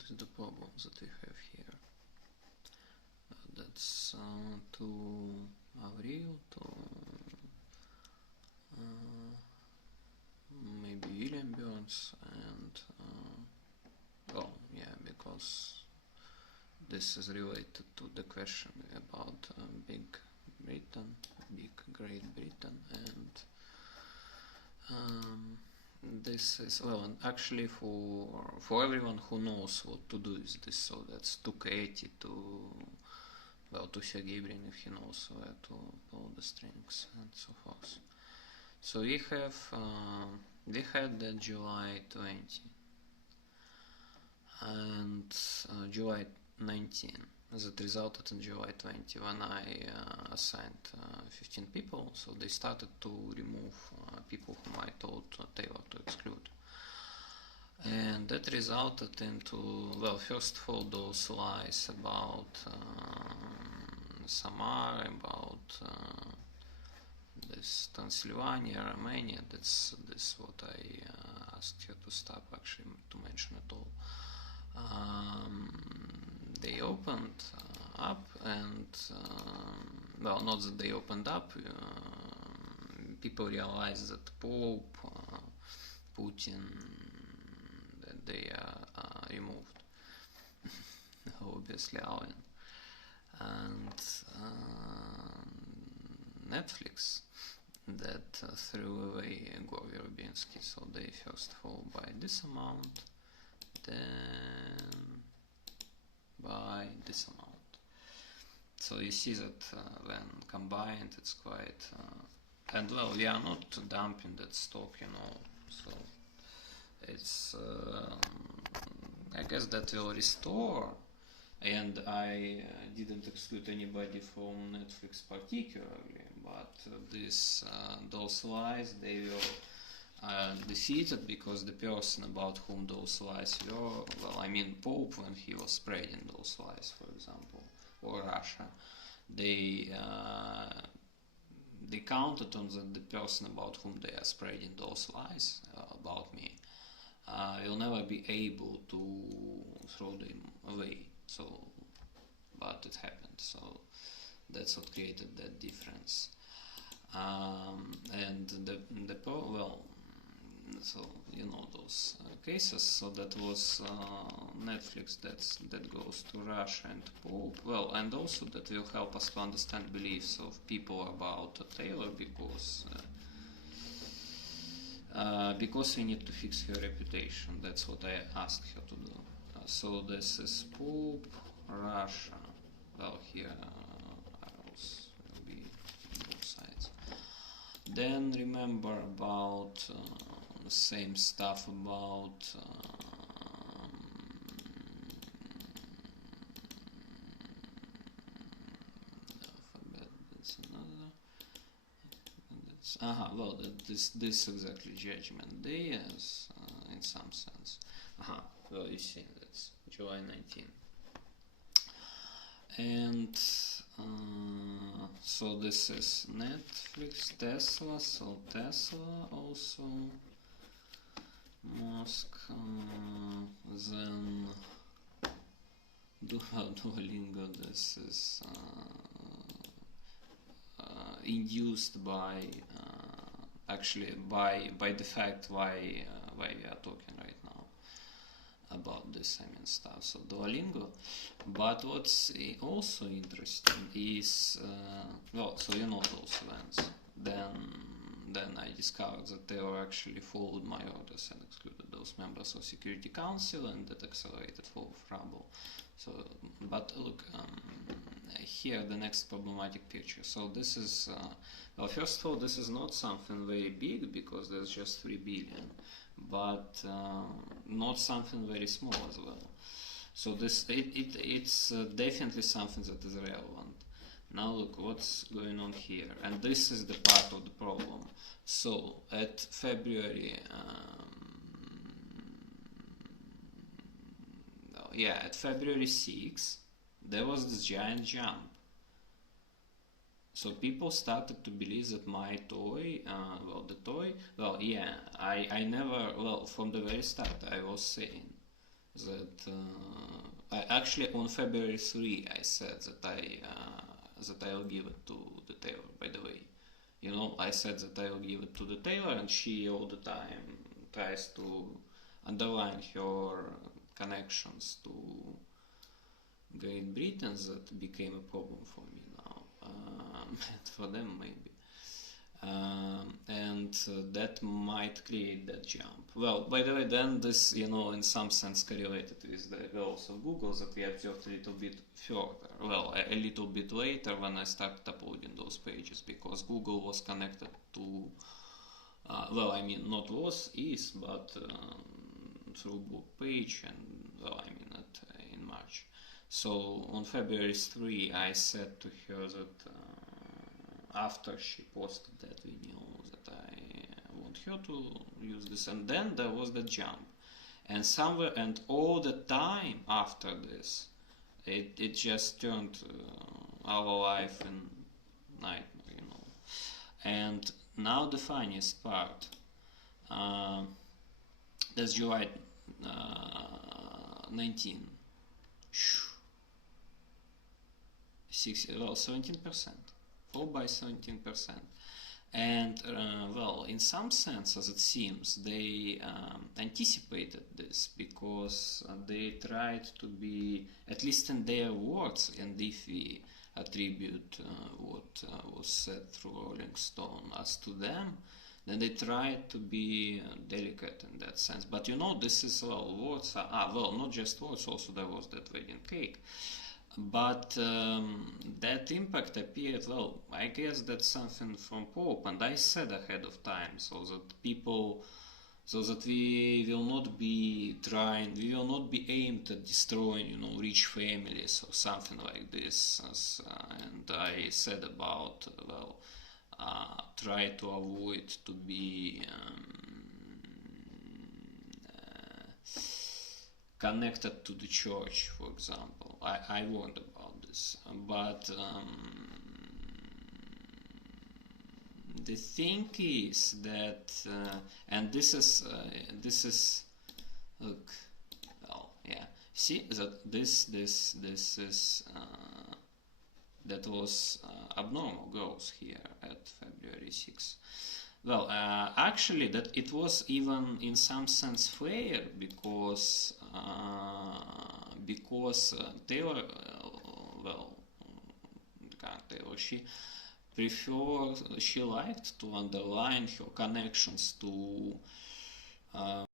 what is the problem that we have here? That's to Avril, to maybe William Burns, and well, yeah, because this is related to the question about Big Great Britain, and this is, well, actually for everyone who knows what to do with this, so that's to Katie, to Sergey Brin if he knows where to pull the strings and so forth. So we had the July 20 and July 19 that resulted in July 20 when I assigned 15 people, so they started to remove people whom I told Taylor to exclude. And that resulted into, well, first of all, those lies about Samar, about this Transylvania, Romania. That's what I asked her to stop actually to mention at all. They opened up, and well, not that they opened up. People realized that Pope, Putin, that they are removed. Obviously, Allen and Netflix that threw away Gore Verbinski. So they first of all buy this amount, then by this amount. So you see that when combined it's quite and well, we are not dumping that stock, so it's I guess that will restore, and I didn't exclude anybody from Netflix particularly, but those lies, they will defeated, because the person about whom those lies were, well, I mean Pope, when he was spreading those lies, for example, or Russia, they counted on the person about whom they are spreading those lies about me will never be able to throw them away. So, but it happened. So that's what created that difference. And well, so those cases. So that was Netflix that goes to Russia and Pope. Well, and also that will help us to understand beliefs of people about Taylor, because we need to fix her reputation. That's what I asked her to do. So this is Pope, Russia. Well, here arrows will be both sides. Then remember about the same stuff about alphabet. That's another. Well, this exactly Judgment Day is in some sense. Well, you see, that's July 19. And so this is Netflix, Tesla, so Tesla also, Musk, then Duolingo, this is induced by actually by the fact why we are talking right now about this stuff. So Duolingo. But what's also interesting is well, so those events. Then I discovered that they were actually followed my orders and excluded those members of Security Council, and that accelerated flow of rubble. So, but look, here the next problematic picture. So this is, well, first of all, this is not something very big, because there's just 3 billion, but not something very small as well. So it's definitely something that is relevant. Now look what's going on here, and this is the part of the problem. So at February, at February 6, there was this giant jump. So people started to believe that my toy, I never, well, from the very start I was saying that actually on February 3 I said that I'll give it to the Taylor. By the way, I said that I will give it to the Taylor, and she all the time tries to underline her connections to Great Britain. That became a problem for me now, and for them maybe. And that might create that jump. Well, by the way, then this, in some sense correlated with the growth of Google that we observed a little bit further. Well, a little bit later when I started uploading those pages, because Google was connected to, well, I mean, not was, is, but through blog page, and, well, I mean, in March. So on February 3, I said to her that after she posted that video that I want her to use this, and then there was the jump, and somewhere, and all the time after this, it just turned our life in nightmare. And now the funniest part, that's July 19, 17%. Fall by 17%. And well, in some sense, as it seems, they anticipated this, because they tried to be, at least in their words, and if we attribute what was said through Rolling Stone as to them, then they tried to be delicate in that sense. But this is, well, words are, well, not just words, also there was that wedding cake. But that impact appeared, well, I guess that's something from Pope, and I said ahead of time, so that we will not be aimed at destroying, rich families or something like this. And I said about, well, try to avoid to be connected to the church, for example. I warned about this, but the thing is that, and this is, look, well, yeah, see that this is that was abnormal growth here at February 6. Well, actually, that it was even in some sense fair, because Taylor, well, Taylor, she liked to underline her connections to